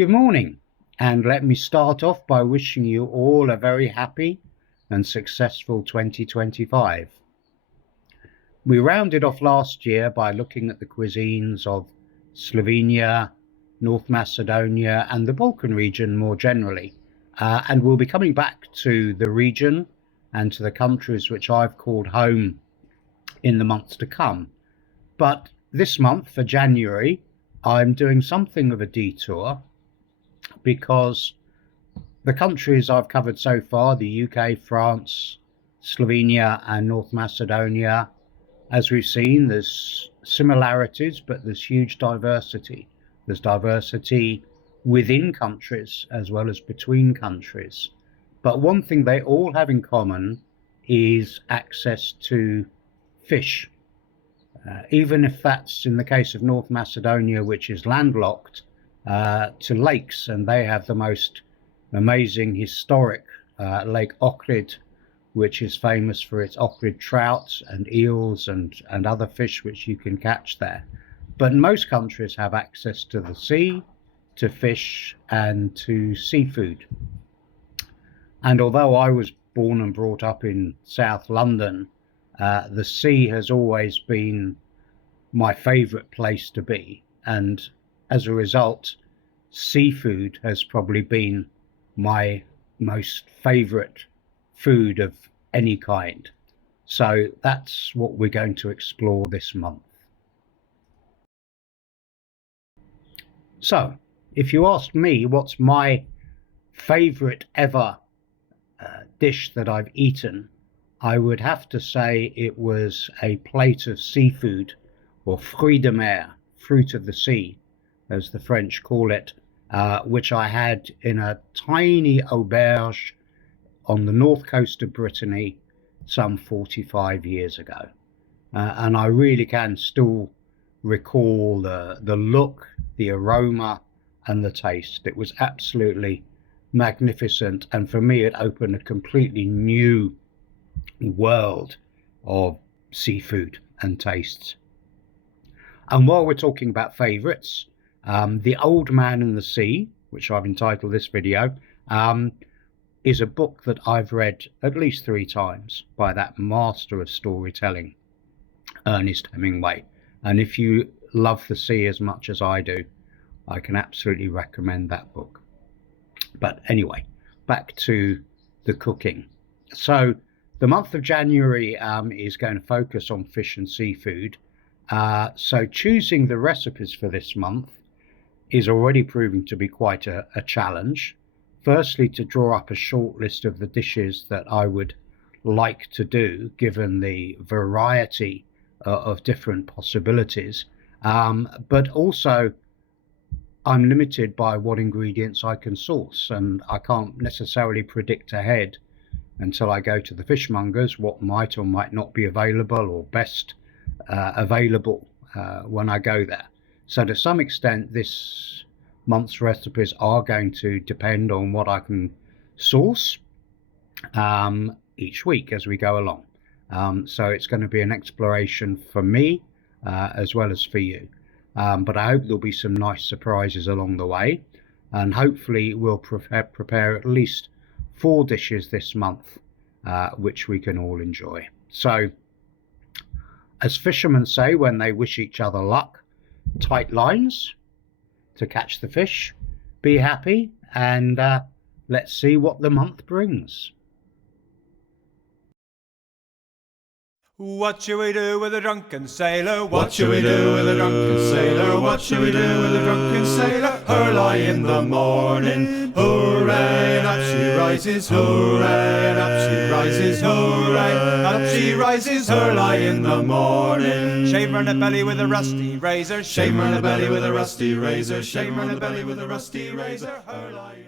Good morning, and let me start off by wishing you all a very happy and successful 2025. We rounded off last year by looking at the cuisines of Slovenia, North Macedonia and the Balkan region more generally, and we'll be coming back to the region and to the countries which I've called home in the months to come. But this month, for January, I'm doing something of a detour because the countries I've covered so far, the UK, France, Slovenia and North Macedonia, as we've seen, there's similarities, but there's huge diversity. There's diversity within countries as well as between countries. But one thing they all have in common is access to fish. Even if that's in the case of North Macedonia, which is landlocked, to lakes, and they have the most amazing historic Lake Ohrid, which is famous for its Ohrid trout and eels and other fish which you can catch there. But most countries have access to the sea, to fish and to seafood. And although I was born and brought up in South London, the sea has always been my favourite place to be, and as a result, seafood has probably been my most favourite food of any kind. So that's what we're going to explore this month. So, if you ask me what's my favourite ever dish that I've eaten, I would have to say it was a plate of seafood, or fruit de mer, fruit of the sea, as the French call it, which I had in a tiny auberge on the north coast of Brittany some 45 years ago. And I really can still recall the look, the aroma and the taste. It was absolutely magnificent, and for me it opened a completely new world of seafood and tastes. And while we're talking about favourites, The Old Man and the Sea, which I've entitled this video, is a book that I've read at least 3 times by that master of storytelling, Ernest Hemingway. And if you love the sea as much as I do, I can absolutely recommend that book. But anyway, back to the cooking. So the month of January is going to focus on fish and seafood. So choosing the recipes for this month is already proving to be quite a challenge. Firstly, to draw up a short list of the dishes that I would like to do, given the variety of different possibilities. But also, I'm limited by what ingredients I can source, and I can't necessarily predict ahead until I go to the fishmongers what might or might not be available or best available when I go there. So to some extent, this month's recipes are going to depend on what I can source each week as we go along. So it's going to be an exploration for me as well as for you. But I hope there'll be some nice surprises along the way, and hopefully we'll prepare at least 4 dishes this month which we can all enjoy. So, as fishermen say when they wish each other luck, tight lines to catch the fish, be happy, and let's see what the month brings. What shall we do with a drunken sailor? What shall we do with a drunken sailor? What shall we do with a drunken sailor? Early in the morning, hooray, and up she rises, hooray, and up she rises, hooray, and up she rises early in the morning. Shave her in the belly with a rusty razor, shave her in the belly with a rusty razor, shave her in the belly with a rusty razor, early